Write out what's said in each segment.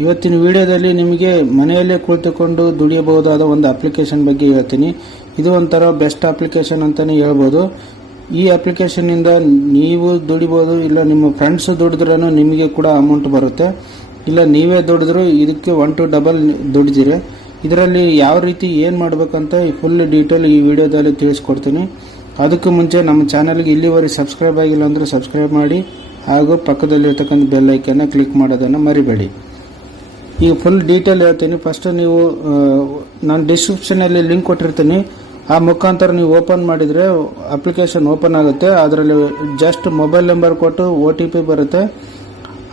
ಇವತ್ತಿನ ವಿಡಿಯೋದಲ್ಲಿ ನಿಮಗೆ ಮನೆಯಲ್ಲೇ ಕುಳಿತುಕೊಂಡು ದುಡಿಯಬಹುದಾದ ಒಂದು ಅಪ್ಲಿಕೇಶನ್ ಬಗ್ಗೆ ಹೇಳ್ತೀನಿ. ಇದು ಒಂಥರ ಬೆಸ್ಟ್ ಅಪ್ಲಿಕೇಶನ್ ಅಂತಾನೆ ಹೇಳ್ಬೋದು. ಈ ಅಪ್ಲಿಕೇಶನ್ ಇಂದ ನೀವು ದುಡಿಬಹುದು, ಇಲ್ಲ ನಿಮ್ಮ ಫ್ರೆಂಡ್ಸ್ ದುಡಿದ್ರೂ ನಿಮಗೆ ಕೂಡ ಅಮೌಂಟ್ ಬರುತ್ತೆ, ಇಲ್ಲ ನೀವೇ ದುಡಿದ್ರು ಇದಕ್ಕೆ 1 to ಡಬಲ್ ದುಡಿದಿರಿ. ಇದರಲ್ಲಿ ಯಾವ ರೀತಿ ಏನು ಮಾಡಬೇಕಂತ ಫುಲ್ ಡೀಟೇಲ್ ಈ ವಿಡಿಯೋದಲ್ಲಿ ತಿಳಿಸ್ಕೊಡ್ತೀನಿ. ಅದಕ್ಕೂ ಮುಂಚೆ ನಮ್ಮ ಚಾನಲ್ಗೆ ಇಲ್ಲಿವರೆಗೆ ಸಬ್ಸ್ಕ್ರೈಬ್ ಆಗಿಲ್ಲ ಅಂದರೆ ಸಬ್ಸ್ಕ್ರೈಬ್ ಮಾಡಿ, ಹಾಗೂ ಪಕ್ಕದಲ್ಲಿರ್ತಕ್ಕಂಥ ಬೆಲ್ ಐಕನ್ನ ಕ್ಲಿಕ್ ಮಾಡೋದನ್ನು ಮರಿಬೇಡಿ. ಈಗ ಫುಲ್ ಡೀಟೇಲ್ ಹೇಳ್ತೀನಿ. ಫಸ್ಟ್ ನೀವು ನಾನು ಡಿಸ್ಕ್ರಿಪ್ಷನಲ್ಲಿ ಲಿಂಕ್ ಕೊಟ್ಟಿರ್ತೀನಿ, ಆ ಮುಖಾಂತರ ನೀವು ಓಪನ್ ಮಾಡಿದರೆ ಅಪ್ಲಿಕೇಶನ್ ಓಪನ್ ಆಗುತ್ತೆ. ಅದರಲ್ಲಿ ಜಸ್ಟ್ ಮೊಬೈಲ್ ನಂಬರ್ ಕೊಟ್ಟು OTP ಬರುತ್ತೆ,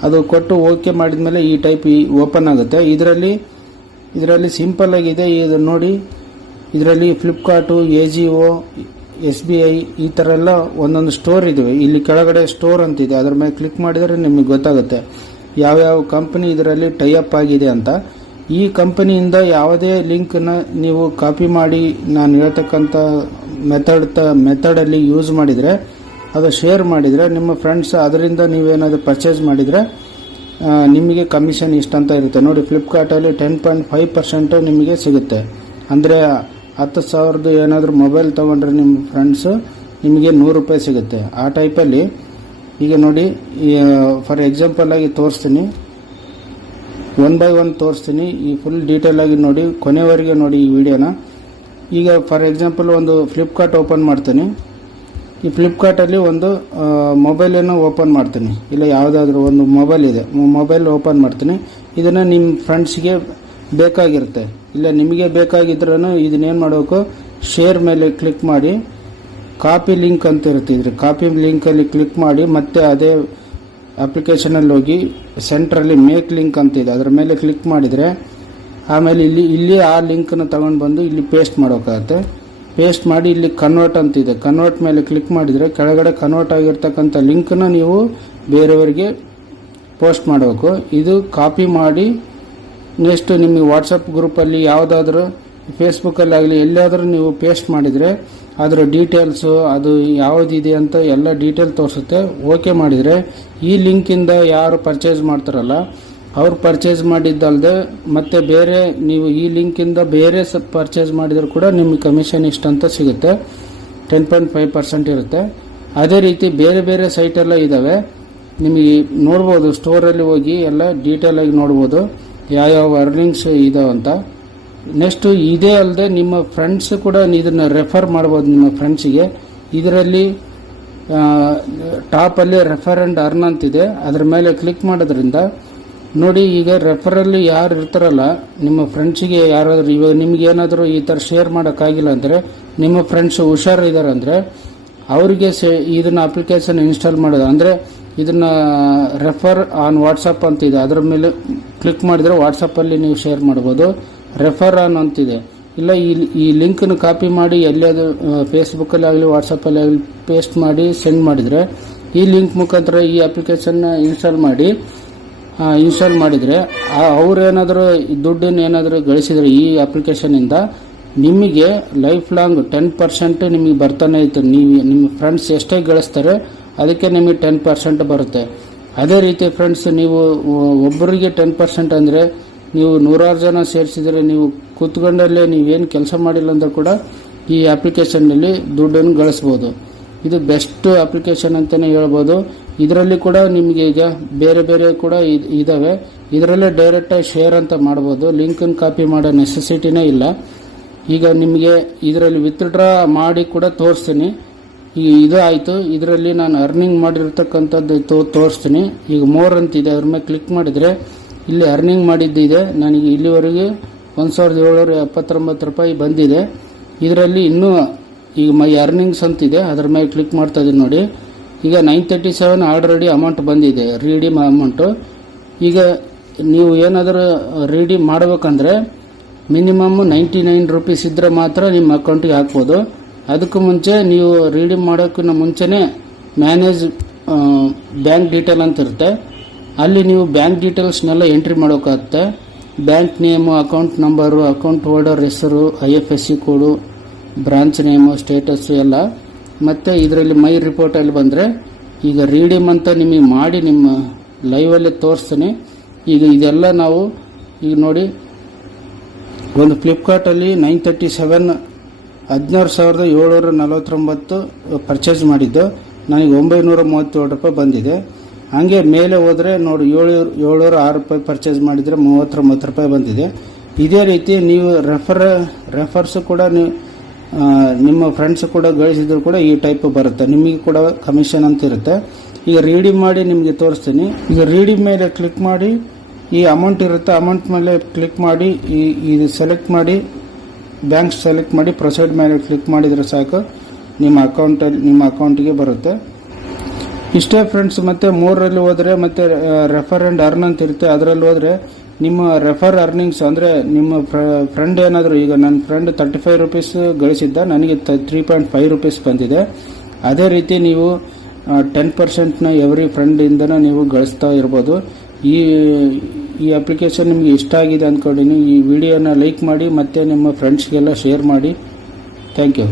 ಅದು ಕೊಟ್ಟು ಓಕೆ ಮಾಡಿದ ಮೇಲೆ ಈ ಟೈಪ್ ಓಪನ್ ಆಗುತ್ತೆ. ಇದರಲ್ಲಿ ಸಿಂಪಲ್ ಆಗಿದೆ. ಇದು ನೋಡಿ, ಇದರಲ್ಲಿ ಫ್ಲಿಪ್ಕಾರ್ಟು, AJIO, SBI ಈ ಥರ ಎಲ್ಲ ಒಂದೊಂದು ಸ್ಟೋರ್ ಇದಾವೆ. ಇಲ್ಲಿ ಕೆಳಗಡೆ ಸ್ಟೋರ್ ಅಂತಿದೆ, ಅದರ ಮೇಲೆ ಕ್ಲಿಕ್ ಮಾಡಿದರೆ ನಿಮಗೆ ಗೊತ್ತಾಗುತ್ತೆ ಯಾವ್ಯಾವ ಕಂಪನಿ ಇದರಲ್ಲಿ ಟೈ ಅಪ್ ಆಗಿದೆ ಅಂತ. ಈ ಕಂಪನಿಯಿಂದ ಯಾವುದೇ ಲಿಂಕ್ನ ನೀವು ಕಾಪಿ ಮಾಡಿ ನಾನು ಹೇಳ್ತಕ್ಕಂಥ ಮೆಥಡಲ್ಲಿ ಯೂಸ್ ಮಾಡಿದರೆ, ಅದು ಶೇರ್ ಮಾಡಿದರೆ ನಿಮ್ಮ ಫ್ರೆಂಡ್ಸ್ ಅದರಿಂದ ನೀವೇನಾದರೂ ಪರ್ಚೇಸ್ ಮಾಡಿದರೆ ನಿಮಗೆ ಕಮಿಷನ್ ಇಷ್ಟಂತ ಇರುತ್ತೆ. ನೋಡಿ, ಫ್ಲಿಪ್ಕಾರ್ಟಲ್ಲಿ 10.5% ನಿಮಗೆ ಸಿಗುತ್ತೆ. ಅಂದರೆ 10,000 ಏನಾದರೂ ಮೊಬೈಲ್ ತೊಗೊಂಡ್ರೆ ನಿಮ್ಮ ಫ್ರೆಂಡ್ಸು ನಿಮಗೆ 100 ರೂಪಾಯಿ ಸಿಗುತ್ತೆ. ಆ ಟೈಪಲ್ಲಿ ಈಗ ನೋಡಿ, ಫಾರ್ ಎಕ್ಸಾಂಪಲ್ ಆಗಿ ತೋರಿಸ್ತೀನಿ, 1 by 1 ತೋರಿಸ್ತೀನಿ. ಈ ಫುಲ್ ಡೀಟೇಲ್ ಆಗಿ ನೋಡಿ, ಕೊನೆವರೆಗೆ ನೋಡಿ ಈ ವಿಡಿಯೋನ. ಈಗ ಫಾರ್ ಎಕ್ಸಾಂಪಲ್ ಒಂದು ಫ್ಲಿಪ್ಕಾರ್ಟ್ ಓಪನ್ ಮಾಡ್ತೀನಿ. ಈ ಫ್ಲಿಪ್ಕಾರ್ಟಲ್ಲಿ ಒಂದು ಮೊಬೈಲನ್ನು ಓಪನ್ ಮಾಡ್ತೀನಿ, ಇಲ್ಲ ಯಾವುದಾದ್ರೂ ಒಂದು ಮೊಬೈಲ್ ಇದೆ, ಮೊಬೈಲ್ ಓಪನ್ ಮಾಡ್ತೀನಿ. ಇದನ್ನು ನಿಮ್ಮ ಫ್ರೆಂಡ್ಸ್ಗೆ ಬೇಕಾಗಿರುತ್ತೆ, ಇಲ್ಲ ನಿಮಗೆ ಬೇಕಾಗಿದ್ರೂ ಇದನ್ನೇನು ಮಾಡಬೇಕು, ಶೇರ್ ಮೇಲೆ ಕ್ಲಿಕ್ ಮಾಡಿ ಕಾಪಿ ಲಿಂಕ್ ಅಂತ ಇರುತ್ತೆ. ಇದ್ರೆ ಕಾಪಿ ಲಿಂಕಲ್ಲಿ ಕ್ಲಿಕ್ ಮಾಡಿ ಮತ್ತೆ ಅದೇ ಅಪ್ಲಿಕೇಶನಲ್ಲಿ ಹೋಗಿ ಸೆಂಟ್ರಲ್ಲಿ ಮೇಕ್ ಲಿಂಕ್ ಅಂತಿದೆ, ಅದರ ಮೇಲೆ ಕ್ಲಿಕ್ ಮಾಡಿದರೆ ಆಮೇಲೆ ಇಲ್ಲಿ ಆ ಲಿಂಕನ್ನು ತಗೊಂಡು ಬಂದು ಇಲ್ಲಿ ಪೇಸ್ಟ್ ಮಾಡೋಕ್ಕಾಗತ್ತೆ. ಪೇಸ್ಟ್ ಮಾಡಿ ಇಲ್ಲಿ ಕನ್ವರ್ಟ್ ಅಂತಿದೆ, ಕನ್ವರ್ಟ್ ಮೇಲೆ ಕ್ಲಿಕ್ ಮಾಡಿದರೆ ಕೆಳಗಡೆ ಕನ್ವರ್ಟ್ ಆಗಿರ್ತಕ್ಕಂಥ ಲಿಂಕನ್ನು ನೀವು ಬೇರೆಯವರಿಗೆ ಪೋಸ್ಟ್ ಮಾಡಬೇಕು. ಇದು ಕಾಪಿ ಮಾಡಿ ನೆಕ್ಸ್ಟ್ ನಿಮಗೆ ವಾಟ್ಸಪ್ ಗ್ರೂಪಲ್ಲಿ ಯಾವುದಾದ್ರೂ ಫೇಸ್ಬುಕ್ಕಲ್ಲಿ ಆಗಲಿ ಎಲ್ಲಿಯಾದರೂ ನೀವು ಪೇಸ್ಟ್ ಮಾಡಿದರೆ ಅದರ ಡೀಟೇಲ್ಸು ಅದು ಯಾವುದಿದೆ ಅಂತ ಎಲ್ಲ ಡೀಟೇಲ್ ತೋರಿಸುತ್ತೆ. ಓಕೆ ಮಾಡಿದರೆ ಈ ಲಿಂಕಿಂದ ಯಾರು ಪರ್ಚೇಸ್ ಮಾಡ್ತಾರಲ್ಲ ಅವ್ರು ಪರ್ಚೇಸ್ ಮಾಡಿದ್ದಲ್ಲದೆ ಮತ್ತೆ ಬೇರೆ ನೀವು ಈ ಲಿಂಕಿಂದ ಬೇರೆ ಪರ್ಚೇಸ್ ಮಾಡಿದರೂ ಕೂಡ ನಿಮಗೆ ಕಮಿಷನ್ ಇಷ್ಟಂತ ಸಿಗುತ್ತೆ, 10.5% ಇರುತ್ತೆ. ಅದೇ ರೀತಿ ಬೇರೆ ಬೇರೆ ಸೈಟೆಲ್ಲ ಇದ್ದಾವೆ, ನಿಮಗೆ ನೋಡ್ಬೋದು. ಸ್ಟೋರಲ್ಲಿ ಹೋಗಿ ಎಲ್ಲ ಡೀಟೇಲ್ ಆಗಿ ನೋಡ್ಬೋದು ಯಾವ್ಯಾವ ಅರ್ನಿಂಗ್ಸ್ ಇದಾವೆ ಅಂತ. ನೆಕ್ಸ್ಟ್ ಇದೇ ಅಲ್ಲದೆ ನಿಮ್ಮ ಫ್ರೆಂಡ್ಸ್ ಕೂಡ ಇದನ್ನು ರೆಫರ್ ಮಾಡ್ಬೋದು ನಿಮ್ಮ ಫ್ರೆಂಡ್ಸಿಗೆ. ಇದರಲ್ಲಿ ಟಾಪಲ್ಲಿ ರೆಫರ್ ಆ್ಯಂಡ್ ಅರ್ನ್ ಅಂತಿದೆ, ಅದರ ಮೇಲೆ ಕ್ಲಿಕ್ ಮಾಡೋದ್ರಿಂದ ನೋಡಿ, ಈಗ ರೆಫರಲ್ಲಿ ಯಾರು ಇರ್ತಾರಲ್ಲ ನಿಮ್ಮ ಫ್ರೆಂಡ್ಸಿಗೆ ಯಾರಾದರೂ, ಇವಾಗ ನಿಮ್ಗೆ ಏನಾದರೂ ಈ ಥರ ಶೇರ್ ಮಾಡೋಕ್ಕಾಗಿಲ್ಲ ಅಂದರೆ ನಿಮ್ಮ ಫ್ರೆಂಡ್ಸ್ ಹುಷಾರಿದ್ದಾರೆ ಅಂದರೆ ಅವರಿಗೆ ಇದನ್ನ ಅಪ್ಲಿಕೇಶನ್ ಇನ್ಸ್ಟಾಲ್ ಮಾಡೋದು. ಅಂದರೆ ಇದನ್ನ ರೆಫರ್ ಆನ್ ವಾಟ್ಸಪ್ ಅಂತಿದೆ, ಅದರ ಮೇಲೆ ಕ್ಲಿಕ್ ಮಾಡಿದರೆ ವಾಟ್ಸಪ್ಪಲ್ಲಿ ನೀವು ಶೇರ್ ಮಾಡ್ಬೋದು. ರೆಫರ್ ಆನ್ ಅಂತಿದೆ, ಇಲ್ಲ ಈ ಲಿಂಕನ್ನು ಕಾಪಿ ಮಾಡಿ ಎಲ್ಲಿಯಾದರೂ ಫೇಸ್ಬುಕ್ಕಲ್ಲಿ ಆಗಲಿ ವಾಟ್ಸಪ್ಪಲ್ಲಿ ಆಗಲಿ ಪೇಸ್ಟ್ ಮಾಡಿ ಸೆಂಡ್ ಮಾಡಿದರೆ ಈ ಲಿಂಕ್ ಮುಖಾಂತರ ಈ ಅಪ್ಲಿಕೇಶನ್ನ ಇನ್ಸ್ಟಾಲ್ ಮಾಡಿದರೆ ಅವರೇನಾದರೂ ದುಡ್ಡನ್ನು ಏನಾದರೂ ಗಳಿಸಿದರೆ ಈ ಅಪ್ಲಿಕೇಶನಿಂದ ನಿಮಗೆ ಲೈಫ್ ಲಾಂಗ್ 10% ನಿಮಗೆ ಬರ್ತಾನೆ ಇತ್ತು. ನಿಮ್ಮ ಫ್ರೆಂಡ್ಸ್ ಎಷ್ಟೇ ಗಳಿಸ್ತಾರೆ ಅದಕ್ಕೆ ನಿಮಗೆ 10% ಬರುತ್ತೆ. ಅದೇ ರೀತಿ ಫ್ರೆಂಡ್ಸ್, ನೀವು ಒಬ್ಬರಿಗೆ 10% ಅಂದರೆ ನೀವು 100 ಜನ ಸೇರಿಸಿದರೆ ನೀವು ಕೂತ್ಕೊಂಡಲ್ಲೇ ನೀವೇನು ಕೆಲಸ ಮಾಡಿಲ್ಲ ಅಂದರೂ ಕೂಡ ಈ ಅಪ್ಲಿಕೇಶನ್ನಲ್ಲಿ ದುಡ್ಡನ್ನು ಗಳಿಸ್ಬೋದು. ಇದು ಬೆಸ್ಟ್ ಅಪ್ಲಿಕೇಶನ್ ಅಂತಲೇ ಹೇಳ್ಬೋದು. ಇದರಲ್ಲಿ ಕೂಡ ನಿಮಗೆ ಈಗ ಬೇರೆ ಬೇರೆ ಕೂಡ ಇದ್ದಾವೆ. ಇದರಲ್ಲೇ ಡೈರೆಕ್ಟಾಗಿ ಶೇರ್ ಅಂತ ಮಾಡ್ಬೋದು, ಲಿಂಕನ್ನು ಕಾಪಿ ಮಾಡೋ ನೆಸೆಸಿಟಿನೇ ಇಲ್ಲ. ಈಗ ನಿಮಗೆ ಇದರಲ್ಲಿ ವಿತ್ಡ್ರಾ ಮಾಡಿ ಕೂಡ ತೋರಿಸ್ತೀನಿ. ಈಗ ಇದು ಆಯಿತು, ಇದರಲ್ಲಿ ನಾನು ಅರ್ನಿಂಗ್ ಮಾಡಿರ್ತಕ್ಕಂಥದ್ದು ತೋರಿಸ್ತೀನಿ. ಈಗ ಮೋರ್ ಅಂತಿದೆ, ಅದ್ರ ಮೇಲೆ ಕ್ಲಿಕ್ ಮಾಡಿದರೆ ಇಲ್ಲಿ ಅರ್ನಿಂಗ್ ಮಾಡಿದ್ದಿದೆ. ನನಗೆ ಇಲ್ಲಿವರೆಗೆ 1,779 ರೂಪಾಯಿ ಬಂದಿದೆ. ಇದರಲ್ಲಿ ಇನ್ನೂ ಈಗ ಮೈ ಅರ್ನಿಂಗ್ಸ್ ಅಂತಿದೆ, ಅದರ ಮೇಲೆ ಕ್ಲಿಕ್ ಮಾಡ್ತಾ ಇದ್ದೀನಿ ನೋಡಿ. ಈಗ 937 ಆಲ್ರೆಡಿ ಅಮೌಂಟ್ ಬಂದಿದೆ, ರೀಡೀಮ್ ಅಮೌಂಟು. ಈಗ ನೀವು ಏನಾದರೂ ರೀಡೀಮ್ ಮಾಡಬೇಕಂದ್ರೆ ಮಿನಿಮಮ್ 99 ರೂಪೀಸ್ ಇದ್ದರೆ ಮಾತ್ರ ನಿಮ್ಮ ಅಕೌಂಟಿಗೆ ಹಾಕ್ಬೋದು. ಅದಕ್ಕೂ ಮುಂಚೆ ನೀವು ರೀಡೀಮ್ ಮಾಡೋಕ್ಕಿಂತ ಮುಂಚೆನೇ ಮ್ಯಾನೇಜ್ ಬ್ಯಾಂಕ್ ಡೀಟೇಲ್ ಅಂತ ಇರುತ್ತೆ, ಅಲ್ಲಿ ನೀವು ಬ್ಯಾಂಕ್ ಡೀಟೇಲ್ಸ್ನೆಲ್ಲ ಎಂಟ್ರಿ ಮಾಡೋಕ್ಕಾಗುತ್ತೆ. Bank name, account number, account holder ಹೆಸರು, IFSC ಕೋಡು, ಬ್ರಾಂಚ್ ನೇಮು, ಸ್ಟೇಟಸ್ಸು ಎಲ್ಲ. ಮತ್ತು ಇದರಲ್ಲಿ ಮೈ ರಿಪೋರ್ಟಲ್ಲಿ ಬಂದರೆ ಈಗ ರೀಡೀಮ್ ಅಂತ ನಿಮಗೆ ಮಾಡಿ ನಿಮ್ಮ ಲೈವಲ್ಲೇ ತೋರಿಸ್ತೀನಿ. ಈಗ ಇದೆಲ್ಲ ನಾವು ಈಗ ನೋಡಿ, ಒಂದು ಫ್ಲಿಪ್ಕಾರ್ಟಲ್ಲಿ 937 16,749 ಪರ್ಚೇಸ್ ಮಾಡಿದ್ದು, ನನಗೆ 937 ರೂಪಾಯಿ ಬಂದಿದೆ. ಹಾಗೆ ಮೇಲೆ ಹೋದರೆ ನೋಡಿ 706 ರೂಪಾಯಿ ಪರ್ಚೇಸ್ ಮಾಡಿದರೆ 39 ರೂಪಾಯಿ ಬಂದಿದೆ. ಇದೇ ರೀತಿ ನೀವು ರೆಫರ್ಸ್ ಕೂಡ ನೀವು ನಿಮ್ಮ ಫ್ರೆಂಡ್ಸ್ ಕೂಡ ಗಳಿಸಿದ್ರು ಕೂಡ ಈ ಟೈಪ್ ಬರುತ್ತೆ, ನಿಮಗೆ ಕೂಡ ಕಮಿಷನ್ ಅಂತ ಇರುತ್ತೆ. ಈಗ ರೀಡಿಂಗ್ ಮಾಡಿ ನಿಮಗೆ ತೋರಿಸ್ತೀನಿ. ಈಗ ರೀಡಿಂಗ್ ಮೇಲೆ ಕ್ಲಿಕ್ ಮಾಡಿ, ಈ ಅಮೌಂಟ್ ಇರುತ್ತೆ, ಅಮೌಂಟ್ ಮೇಲೆ ಕ್ಲಿಕ್ ಮಾಡಿ ಇದು ಸೆಲೆಕ್ಟ್ ಮಾಡಿ, ಬ್ಯಾಂಕ್ ಸೆಲೆಕ್ಟ್ ಮಾಡಿ ಪ್ರೊಸೀಡ್ ಮೇಲೆ ಕ್ಲಿಕ್ ಮಾಡಿದರೆ ಸಾಕು, ನಿಮ್ಮ ಅಕೌಂಟಿಗೆ ಬರುತ್ತೆ. ಇಷ್ಟೇ ಫ್ರೆಂಡ್ಸ್. ಮತ್ತೆ 3ರಲ್ಲಿ ಹೋದರೆ ಮತ್ತೆ ರೆಫರ್ ಆ್ಯಂಡ್ ಅರ್ನ್ ಅಂತ ಇರುತ್ತೆ, ಅದರಲ್ಲಿ ಹೋದರೆ ನಿಮ್ಮ ರೆಫರ್ ಅರ್ನಿಂಗ್ಸ್ ಅಂದರೆ ನಿಮ್ಮ ಫ್ರೆಂಡ್ ಏನಾದರೂ, ಈಗ ನನ್ನ ಫ್ರೆಂಡ್ 35 ರೂಪೀಸ್ ಗಳಿಸಿದ್ದ, ನನಗೆ 3.5 ರೂಪೀಸ್ ಬಂದಿದೆ. ಅದೇ ರೀತಿ ನೀವು 10%ನ ಎವ್ರಿ ಫ್ರೆಂಡಿಂದನೂ ನೀವು ಗಳಿಸ್ತಾ ಇರ್ಬೋದು. ಈ ಅಪ್ಲಿಕೇಶನ್ ನಿಮಗೆ ಇಷ್ಟ ಆಗಿದೆ ಅಂದ್ಕೊಂಡಿನಿ. ಈ ವಿಡಿಯೋನ ಲೈಕ್ ಮಾಡಿ ಮತ್ತು ನಿಮ್ಮ ಫ್ರೆಂಡ್ಸ್ಗೆಲ್ಲ ಶೇರ್ ಮಾಡಿ. Thank you.